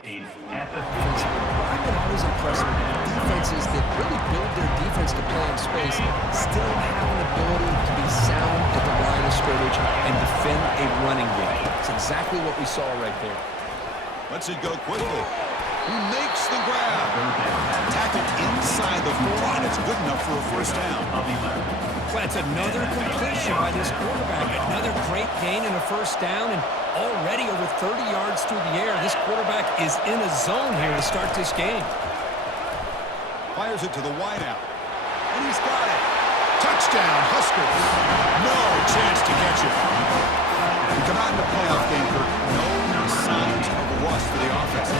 I've been always impressed with defenses that really build their defense to play in space, still have an ability to be sound at the line of scrimmage and defend a running game. It's exactly what we saw right there. Lets it go quickly. He makes the grab. Tackled inside the 4, and it's good enough for a first down. Well, it's another completion by this quarterback. Another great gain and a first down, and already over 30 yards through the air. This quarterback is in a zone here to start this game. Fires it to the wideout. And he's got it. Touchdown, Huskers. No chance to catch it. We come out in the playoff game, Kurt. No signs of a rust for the offense.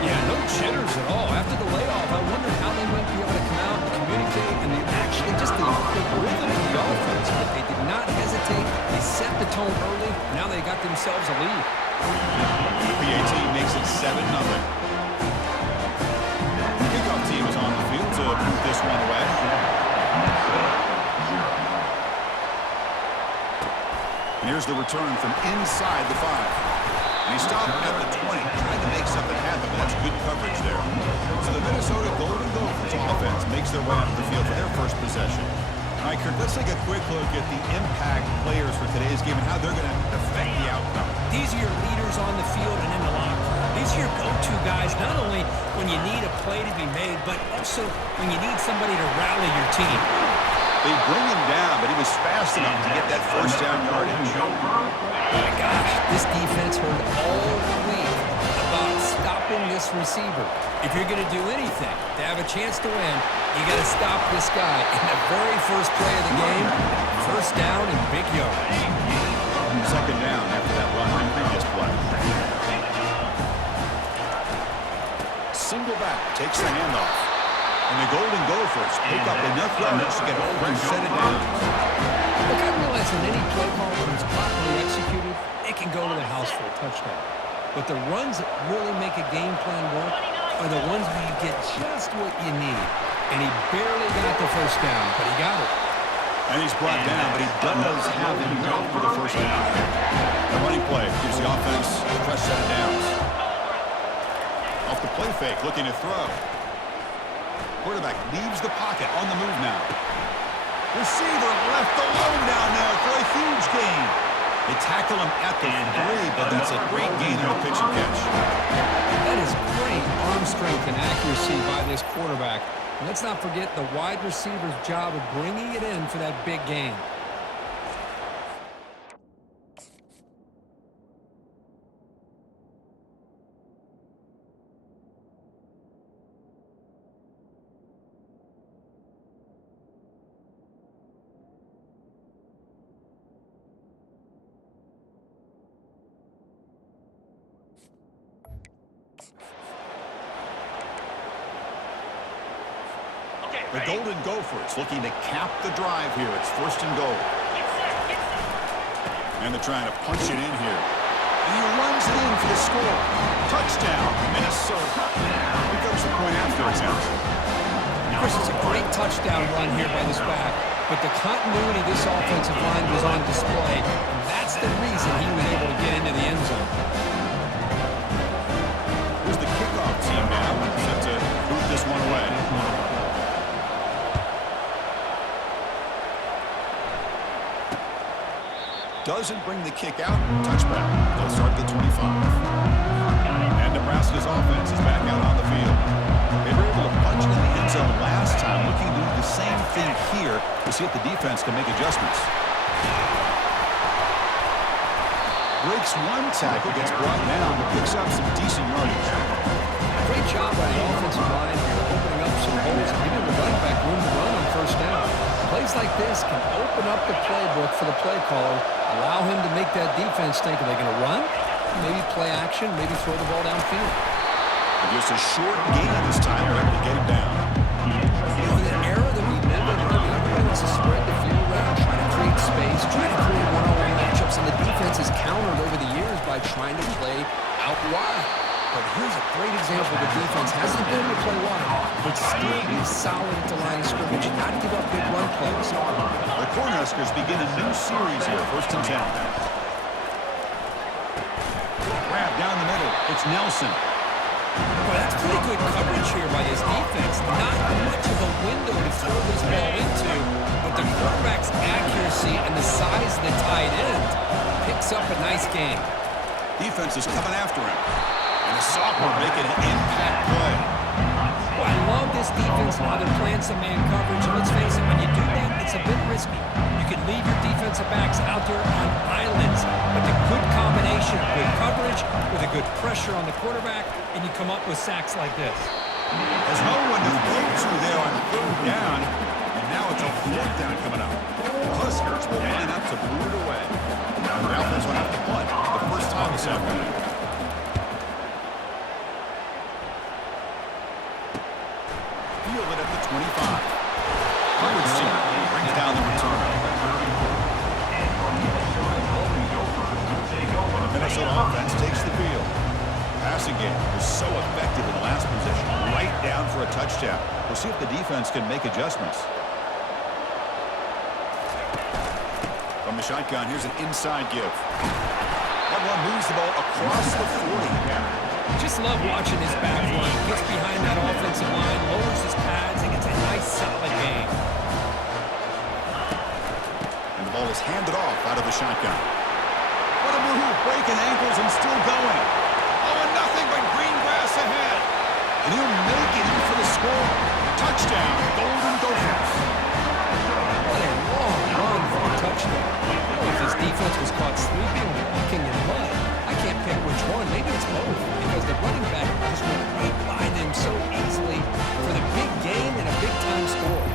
Yeah, no jitters at all. After the layoff, I wonder how they might be able to come out and communicate and actually just the rhythm of the offense. But they did not hesitate. They set the tone early. Now they got themselves a lead. The PA team makes it 7-0. The kickoff team is on the field to move this one away. And here's the return from inside the 5. And he stopped at the 20, trying to make something happen, but that's good coverage there. So the Minnesota Golden Gophers offense makes their way onto the field for their first possession. All right, Kurt, let's take a quick look at the impact players for today's game and how they're going to affect the outcome. These are your leaders on the field and in the locker room. These are your go-to guys, not only when you need a play to be made, but also when you need somebody to rally your team. They bring him down, but he was fast enough to get that first down yardage. My gosh, this defense heard all week about stopping this receiver. If you're going to do anything to have a chance to win, you got to stop this guy in the very first play of the game. First down and big yardage. Second down after that run on the previous play. Single back takes the handoff. And the Golden Gophers pick up enough yards to get a fresh set of downs. Look, I realize when any play call is properly executed, it can go to the house for a touchdown. But the runs that really make a game plan work are the ones where you get just what you need. And he barely got the first down, but he got it. And he's brought down, but he does have enough for the first down. The running play gives the offense a fresh set of downs. Off the play fake, looking to throw. Quarterback leaves the pocket on the move now. Receiver left alone down there for a huge gain. They tackle him at the 3, but that's a great gain on a pitch and catch. That is great arm strength and accuracy by this quarterback. And let's not forget the wide receiver's job of bringing it in for that big gain. The Golden Gophers looking to cap the drive here. It's first and goal. And they're trying to punch it in here. And he runs it in for the score. Touchdown, Minnesota. Here comes the point after it's out. Chris, it's a great touchdown run here by this back, but the continuity of this offensive line was on display, and that's the reason he was able to get into the end zone. Here's the kickoff team now, set to move this one away. Doesn't bring the kick out. Touchback. They'll start at the 25. And Nebraska's offense is back out on the field. They were able to punch it in the end zone last time, looking to do the same thing here to see if the defense can make adjustments. Breaks one tackle, gets brought down, but picks up some decent yardage. Great job by the offensive line here, opening up some holes and giving the running back room to run on first down. Plays like this can open up the playbook for the play caller, allow him to make that defense think, are they going to run? Maybe play action, maybe throw the ball downfield. And just a short gain this time, but to get him down. You know, in an era that we live in, everybody wants to spread the field around, trying to create space, trying to create one-on-one matchups, and the defense has countered over the years by trying to play out wide. But here's a great example. The defense hasn't been able to play wide, but still be solid at the line of scrimmage, not give up big run plays. The Cornhuskers begin a new series here, first and 10. Grab down the middle. It's Nelson. Boy, that's pretty good coverage here by this defense. Not much of a window to throw this ball into, but the quarterback's accuracy and the size of the tight end picks up a nice game. Defense is coming after him. And the sophomore making an impact play. Well, I love this defense now. They're playing some man coverage. And let's face it, when you do that, it's a bit risky. You can leave your defensive backs out there on islands. But the good combination of good coverage with a good pressure on the quarterback, and you come up with sacks like this. There's no one to throw to there on third down. And now it's a fourth down coming up. The Huskers will line up to boot it away. The offense will have to punt the first time this afternoon. Fielded at the 25. Coverage team brings down the return. The Minnesota offense takes the field. Passing game was so effective in the last possession. Right down for a touchdown. We'll see if the defense can make adjustments. From the shotgun, here's an inside give. That one moves the ball across the 40. Just love watching this back line. Gets behind that offensive line, lowers his pads, and gets a nice, solid game. And the ball is handed off out of the shotgun. What a move, breaking ankles and still going. Oh, and nothing but green grass ahead. And he'll make it in for the score. Touchdown, Golden Gophers. What a long run for a touchdown. I don't know if his defense was caught sleeping or walking in mud. I can't pick which one. Maybe it's both, because the running back just went right by them so easily for the big gain and a big-time score.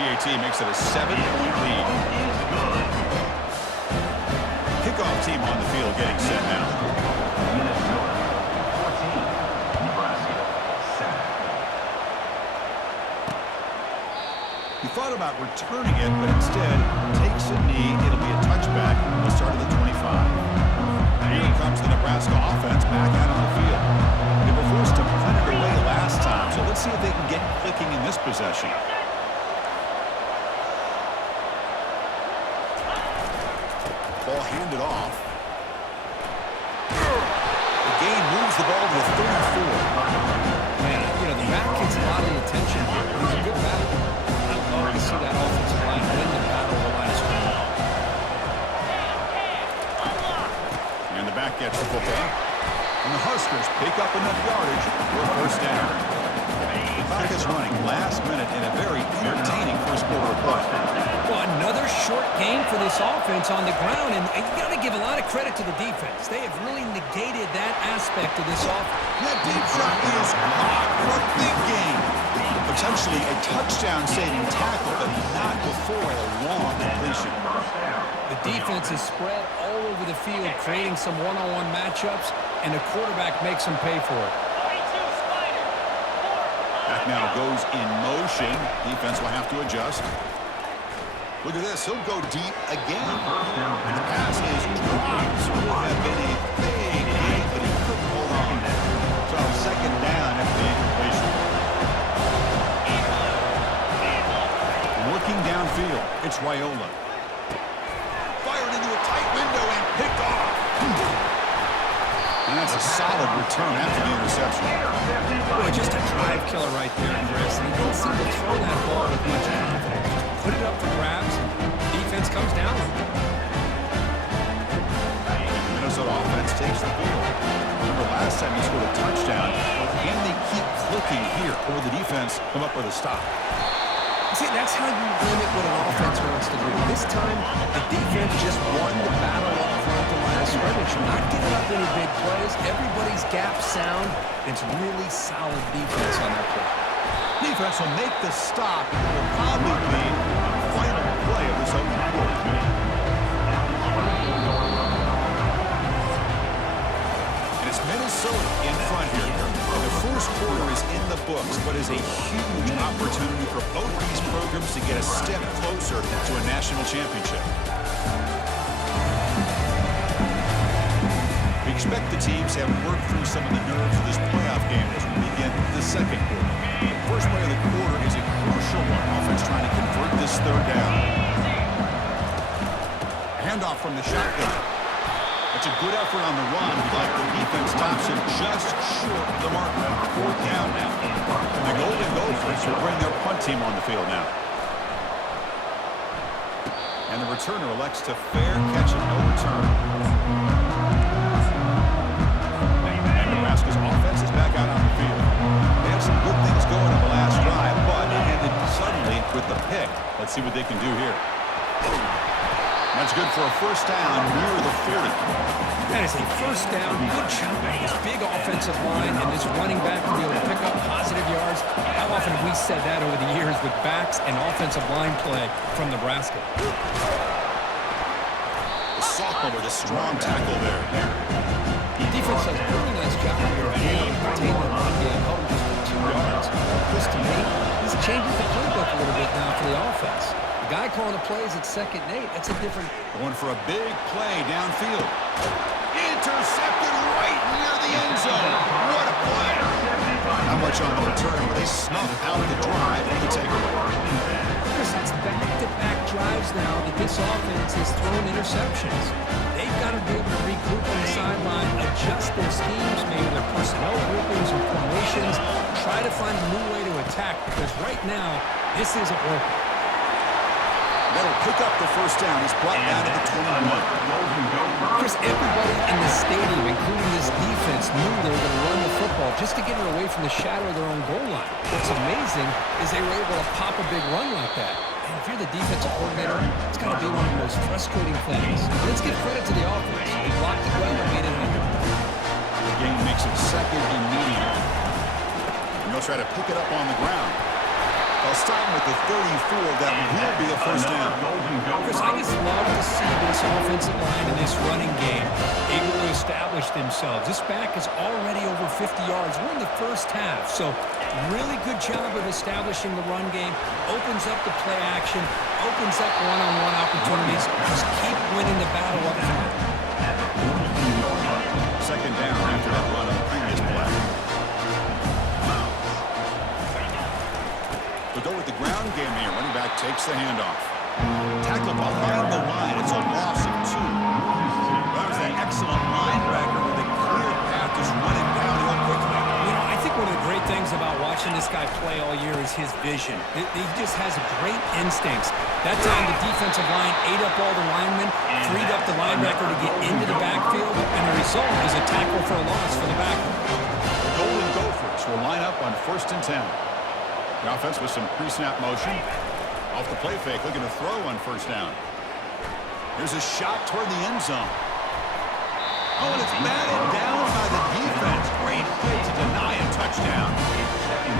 PAT makes it a 7-point lead. Kickoff team on the field getting set now. He thought about returning it, but instead takes a knee. It'll be a touchback at the start of the 25. Here comes the Nebraska offense back out on the field. They were forced to punt it away last time, so let's see if they can get clicking in this possession. Ball handed off. The game moves the ball to the 34. Man, you know, the back gets a lot of attention here. He's a good back. I love to see that offensive line win the battle of the line of scrimmage. And the back gets the football. And the Huskers pick up enough yardage for a first down. The clock is running last minute in a very entertaining first quarter of play. Well, another short game for this offense on the ground, and you got to give a lot of credit to the defense. They have really negated that aspect of this offense. That deep shot is caught for a big gain. Potentially a touchdown-saving tackle, but not before a long completion. The defense is spread all over the field, creating some one-on-one matchups, and the quarterback makes them pay for it. Back now goes in motion. Defense will have to adjust. Look at this. He'll go deep again. And the pass is dropped. Would have been a big gain, but he couldn't hold on. So second down after the incompletion. a solid return after the interception. Boy, just a drive killer right there, Chris. And he didn't seem to throw that ball with much confidence. Put it up for grabs. Defense comes down. The Minnesota offense takes the field. Remember last time they scored a touchdown. Can they keep clicking here? Or will the defense come up with a stop? See, that's how you limit what an offense wants to do. This time, the defense just won the battle up front the line of scrimmage. Not giving up any big plays. Everybody's gap sound. It's really solid defense on that play. Defense will make the stop. It will probably be the final play of this opening quarter. And it's Minnesota in front here. The first quarter is in the books, but is a huge opportunity for both these programs to get a step closer to a national championship. We expect the teams to have worked through some of the nerves of this playoff game as we begin the second quarter. First play of the quarter is a crucial one. Offense trying to convert this third down. Handoff from the shotgun. It's a good effort on the run, but the defense stops him just short of the marker. Fourth down now. And the Golden Gophers will bring their punt team on the field now. And the returner elects to fair catch it, no return. And Nebraska's offense is back out on the field. They had some good things going on the last drive, but it ended suddenly with the pick. Let's see what they can do here. That's good for a first down near the 40. That is a first down. Good job by this big offensive line and this running back to be able to pick up positive yards. How often have we said that over the years with backs and offensive line play from Nebraska? The sophomore with a strong tackle there. The defense does a really nice job here of being able to contain the run game, held just for 2 yards. Chris, to me, this changes the playbook a little bit now for the offense. Guy calling the plays at 2nd and 8. That's a different... Going for a big play downfield. Intercepted right near the end zone. What a play. Not much on the return, but they snuff out the drive and the takeaway. Chris, that's back-to-back drives now that this offense has thrown interceptions. They've got to be able to regroup on the sideline, adjust their schemes, maybe their personnel groupings and formations, try to find a new way to attack, because right now, this isn't working. That'll pick up the first down. He's brought down to the 21. Chris, everybody in the stadium, including this defense, knew they were going to run the football just to get it away from the shadow of their own goal line. What's amazing is they were able to pop a big run like that. And if you're the defensive coordinator, it's got to be one of the most frustrating things. Let's give credit to the offense. They blocked it well and made it happen. The game makes it 2nd and medium. And they'll try to pick it up on the ground. They'll start with the 34. That will be a first down. Chris, I just love to see this offensive line and this running game able to establish themselves. This back is already over 50 yards. We're in the first half, so really good job of establishing the run game. Opens up the play action, opens up one-on-one opportunities. Just keep winning the battle up front. Second down after that run on the previous play. They'll go with the ground game here. Running back takes the handoff. Tackle behind the line. It's a loss of 2. That was an excellent linebacker with a clear path just running downhill quickly. You know, I think one of the great things about watching this guy play all year is his vision. He just has great instincts. That time the defensive line ate up all the linemen, freed up the linebacker to get into the backfield, and the result is a tackle for a loss for the backer. The Golden Gophers will line up on 1st and 10. The offense with some pre-snap motion. Off the play fake, looking to throw on first down. Here's a shot toward the end zone. Oh, and it's batted down by the defense. Great play to deny a touchdown.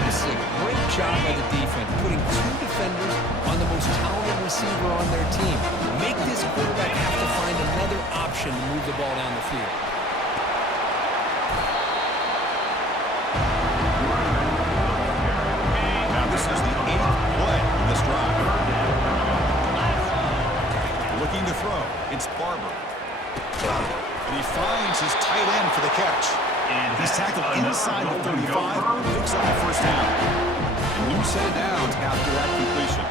This is a great job by the defense, putting 2 defenders on the most talented receiver on their team. Make this quarterback have to find another option to move the ball down the field. This is the 8th play in this drive. Looking to throw. It's Barber. And he finds his tight end for the catch. He's tackled inside the 35 and picks up the first down. A new set of downs after that completion.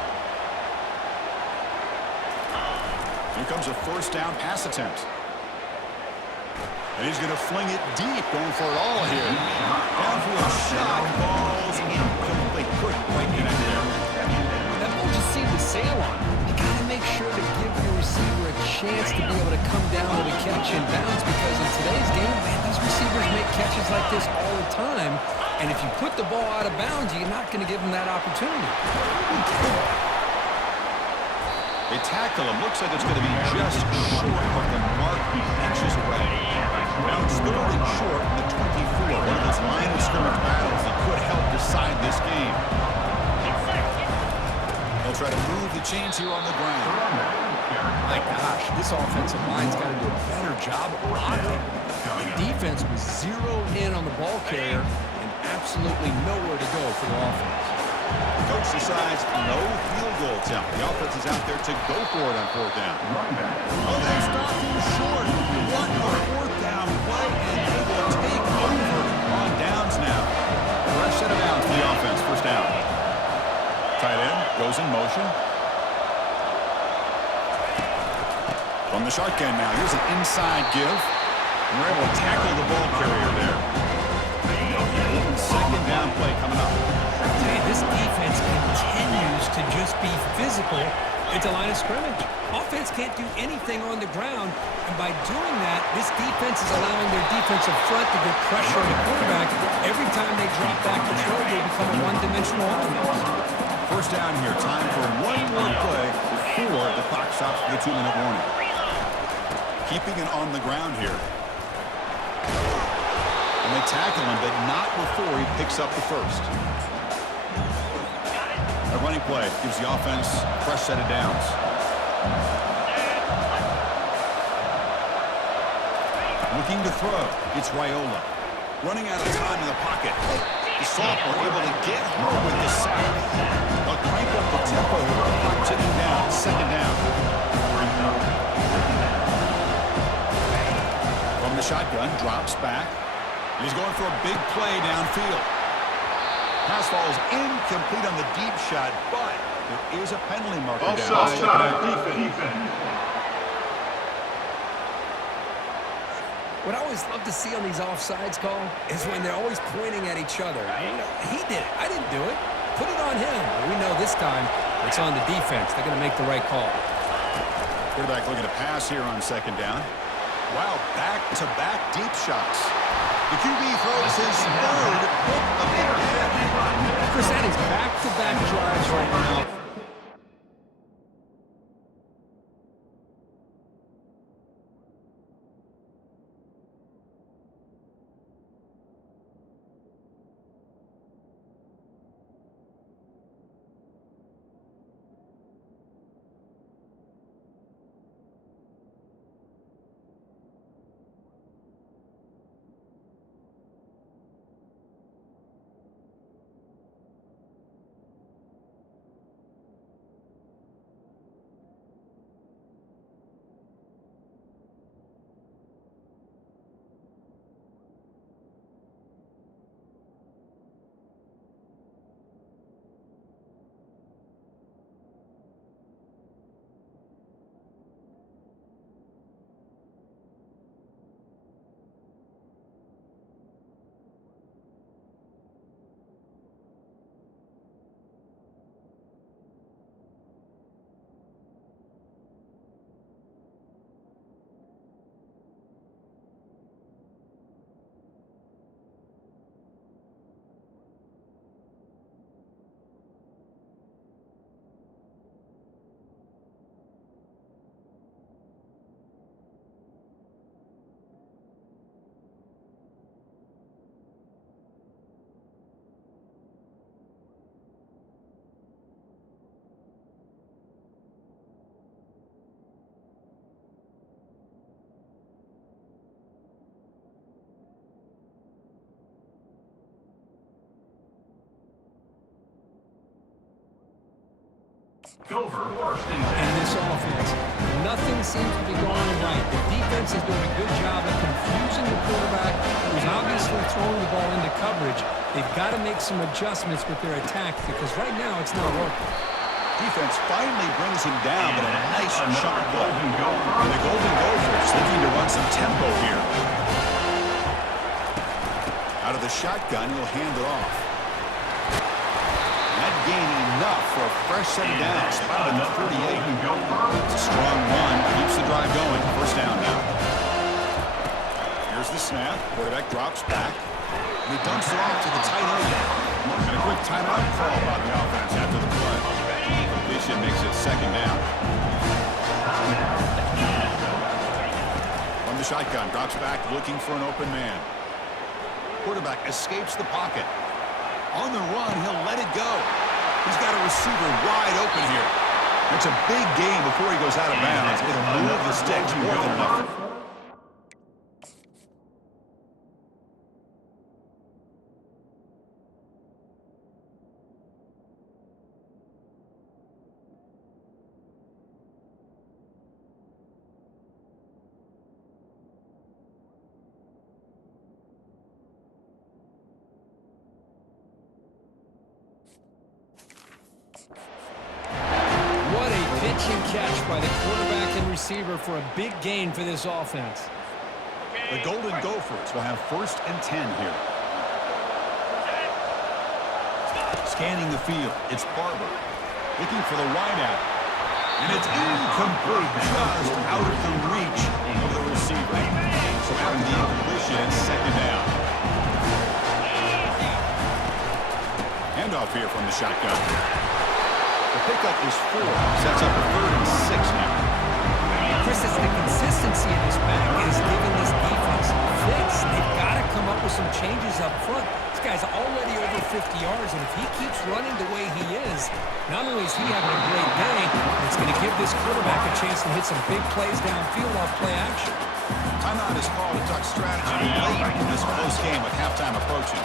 Here comes a first down pass attempt. And he's going to fling it deep, going for it all here. Downfield shot, balls incomplete. Couldn't quite connect there. That ball just seemed to sail on him. You got to make sure to give your receiver a chance to be able to come down with a catch and bounce, because in today's game, man, these receivers make catches like this all the time. And if you put the ball out of bounds, you're not going to give them that opportunity. They tackle him. Looks like it's going to be just short of the mark, inches away. Now it's third and short in the 24. One of those line of scrimmage battles that could help decide this game. They'll try to move the chains here on the ground. My gosh, this offensive line's got to do a better job of blocking. The defense was zeroed in on the ball carrier and absolutely nowhere to go for the offense. The coach decides no field goal attempt. The offense is out there to go for it on fourth down. Oh, they stopped him short. What a fourth down play, and they will take over on downs now. Fresh set of downs for the offense. First down. Tight end goes in motion. From the shotgun now. Here's an inside give. And we're able to tackle the ball carrier there. Second down play coming up. This defense continues to just be physical at the line of scrimmage. Offense can't do anything on the ground, and by doing that, this defense is allowing their defensive front to get pressure on the quarterback. Every time they drop back to throw, they become a one-dimensional offense. First down here. Time for one more play before the clock stops for the 2-minute warning. Keeping it on the ground here. And they tackle him, but not before he picks up the first. A running play gives the offense a fresh set of downs. Looking to throw. It's Raiola. Running out of time in the pocket. The sophomore able to get home with the sack. They'll crank up the tempo with the clock ticking down. Second down. From the shotgun, drops back. He's going for a big play downfield. Pass falls incomplete on the deep shot, but there is a penalty marker down. Defense. What I always love to see on these offsides call is when they're always pointing at each other. You know, he did it. I didn't do it. Put it on him. We know this time it's on the defense. They're going to make the right call. Quarterback looking to pass here on second down. Wow, back-to-back deep shots. The QB throws his third pick of the game. Chris, that is back-to-back drives right now. In this offense, nothing seems to be going right. The defense is doing a good job of confusing the quarterback, who's obviously throwing the ball into coverage. They've got to make some adjustments with their attack, because right now it's not working. Defense finally brings him down, but a nice shot play. And the Golden Gophers looking to run some tempo here. shotgun. He'll hand it off. That gain enough for a fresh set of downs. Spotted at the 48. It's a strong run. Keeps the drive going. First down now. Here's the snap. Quarterback drops back. And he dumps it off to the tight end. And a quick timeout call by the offense after the play. Completion makes it second down. From the shotgun, drops back looking for an open man. Quarterback escapes the pocket. On the run, he'll let it go. He's got a receiver wide open here. It's a big gain before he goes out of bounds. It'll move the sticks more than enough. Catch by the quarterback and receiver for a big gain for this offense. The Golden Gophers will have 1st and 10 here. Scanning the field, it's Barber. Looking for the wideout. And it's incomplete, just out of the reach of the receiver. So after the incompletion, it's second down. Handoff here from the shotgun. The pickup is 4. Sets up a 3rd and 6 now. Chris, it's the consistency of this back is giving this defense fits. They've got to come up with some changes up front. This guy's already over 50 yards, and if he keeps running the way he is, not only is he having a great day, it's going to give this quarterback a chance to hit some big plays downfield off play action. Timeout is called to duck strategy late in this close game with halftime approaching.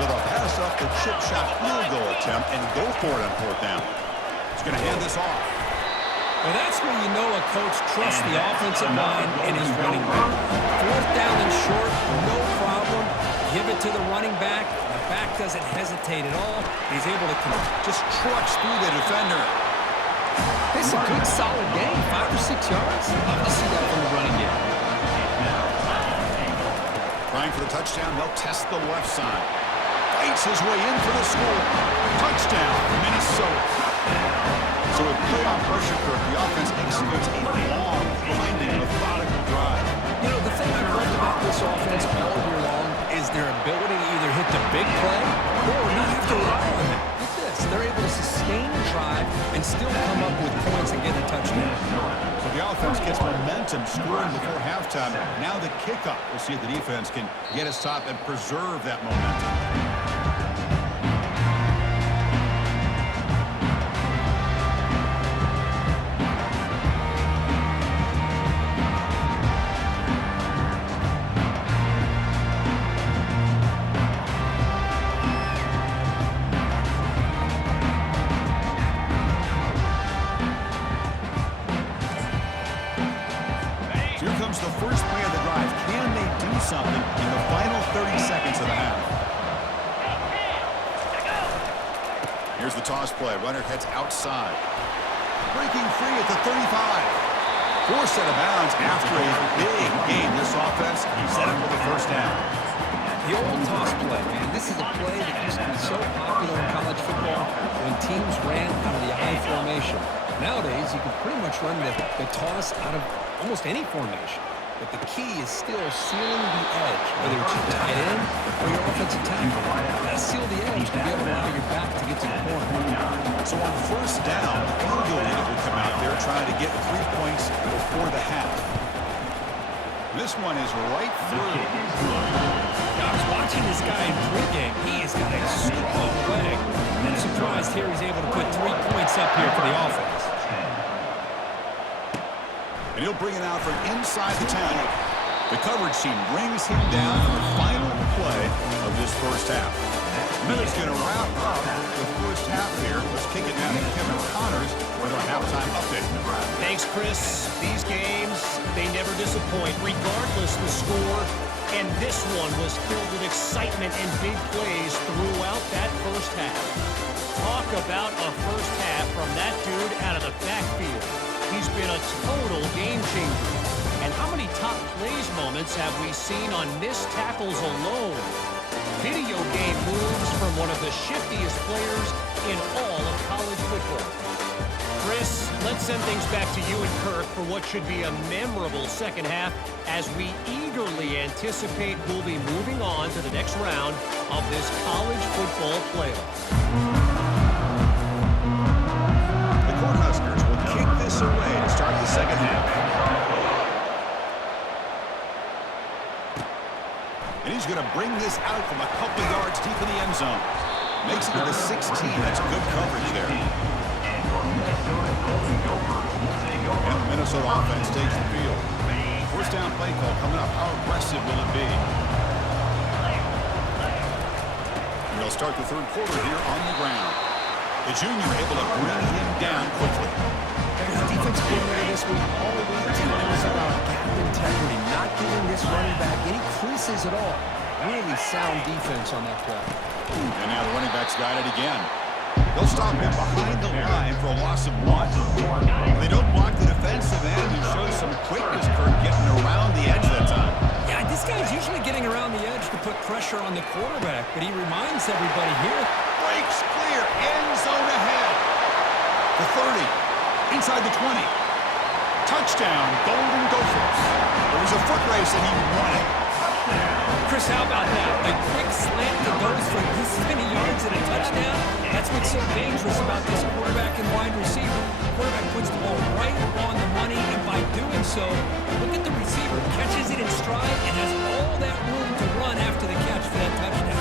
So they'll pass up the chip shot field goal attempt and go for it on 4th down. He's going to hand this off. Well, that's where you know a coach trusts the offensive line and his running back. 4th down and short, no problem. Give it to the running back. The back doesn't hesitate at all. He's able to just trudge through the defender. It's a good, solid game. 5 or 6 yards. Love to see that from the running game. Trying for the touchdown. They'll test the left side. Fights his way in for the score. Touchdown, Minnesota. So with playoff pressure curve, the offense executes a long, grinding, methodical drive. You know, the thing I've loved about this offense all year long is their ability to either hit the big play or not have to rely on it. Look at this. They're able to sustain the drive and still come up with points and get a touchdown. So the offense gets momentum scoring before halftime. Now the kickoff. We'll see if the defense can get a stop and preserve that momentum. Something in the final 30 seconds of the half. Here's the toss play. Runner heads outside. Breaking free at the 35. Forced out of bounds after a big game. This offense set up for the 1st down. The old toss play, man. This is a play that used to be so popular in college football when teams ran out of the I formation. Nowadays, you can pretty much run the toss out of almost any formation. But the key is still sealing the edge, whether it's your tight end or your offensive tackle. You got to seal the edge to be able to allow your back to get to the corner. So on 1st down, the field goal unit will come out there trying to get 3 points before the half. This one is right through. Now, I was watching this guy in pregame. He has got a strong leg. I'm surprised here he's able to put 3 points up here for the offense. And he'll bring it out from inside the 10. The coverage team brings him down on the final play of this 1st half. Miller's going to wrap up the 1st half here. Let's kick it down to Kevin Connors with our halftime update. Thanks, Chris. These games, they never disappoint, regardless the score. And this one was filled with excitement and big plays throughout that 1st half. Talk about a 1st half from that dude out of the backfield. He's been a total game changer. And how many top plays moments have we seen on missed tackles alone? video game moves from one of the shiftiest players in all of college football. Chris, let's send things back to you and Kirk for what should be a memorable second half as we eagerly anticipate who'll be moving on to the next round of this college football playoffs. The Cornhuskers will kick this away to start the second half. And he's going to bring this out from a couple yards deep in the end zone. Makes it to the 16. That's good coverage there. And the Minnesota offense takes the field. First down play call coming up. How aggressive will it be? And they'll start the third quarter here on the ground. The junior able to bring him down quickly. The defense coordinator this week all week telling us about gap integrity, not giving this running back any creases at all. Really sound defense on that play. And now the running back's got it again. They'll stop him behind the line for a loss of 1. They don't block the defensive end, who shows some quickness, Kirk, getting around the edge that time. Yeah, this guy's usually getting around the edge to put pressure on the quarterback, but he reminds everybody here. Breaks clear, end zone ahead. The 30, inside the 20. Touchdown, Golden Gophers. There was a foot race and he won it. Chris, how about that? A quick slant that goes for this many yards and a touchdown. That's what's so dangerous about this quarterback and wide receiver. Quarterback puts the ball right on the money, and by doing so, look at the receiver. Catches it in stride and has all that room to run after the catch for that touchdown.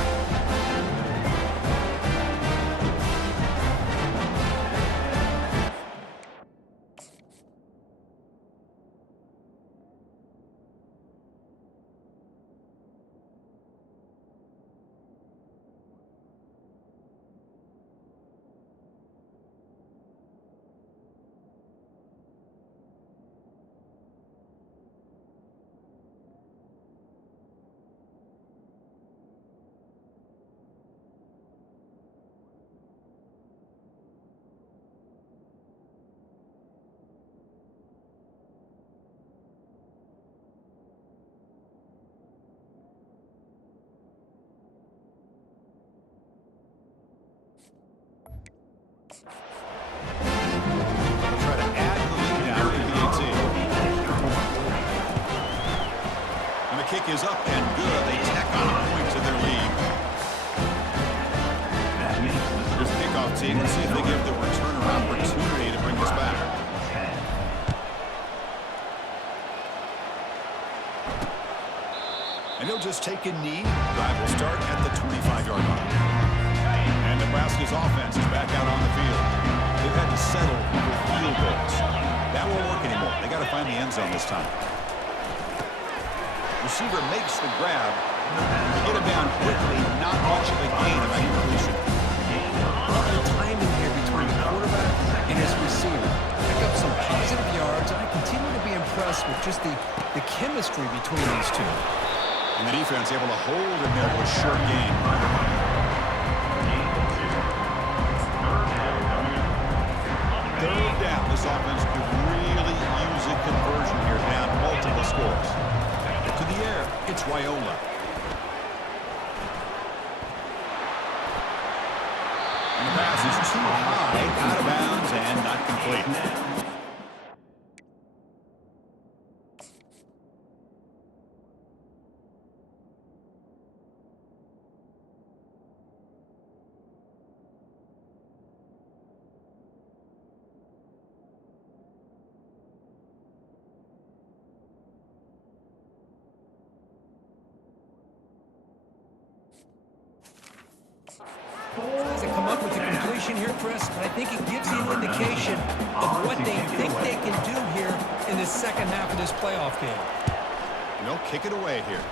Try to add the lead now to the 18. And the kick is up and good. They tack on a point to their lead. Here's the kickoff team. Let's see if they give the return an opportunity to bring this back. And he'll just take a knee. Drive will start at the 25-yard line. And Nebraska's offense is back out on the field. They've had to settle for field goals. That won't work anymore. They got to find the end zone this time. Receiver makes the grab. They get him down quickly. Not much of a gain of that completion. The timing here between the quarterback and his receiver. Pick up some positive yards. I continue to be impressed with just the chemistry between these two. And the defense able to hold him there to a short gain. Third down. This offense could really use a conversion here, down multiple scores. To the air, it's Wyola. And the pass is too high, out of bounds, and not complete. Doesn't come up with the completion here, Chris, but I think it gives you an indication of what they think they can do here in the second half of this playoff game. And they'll kick it away here.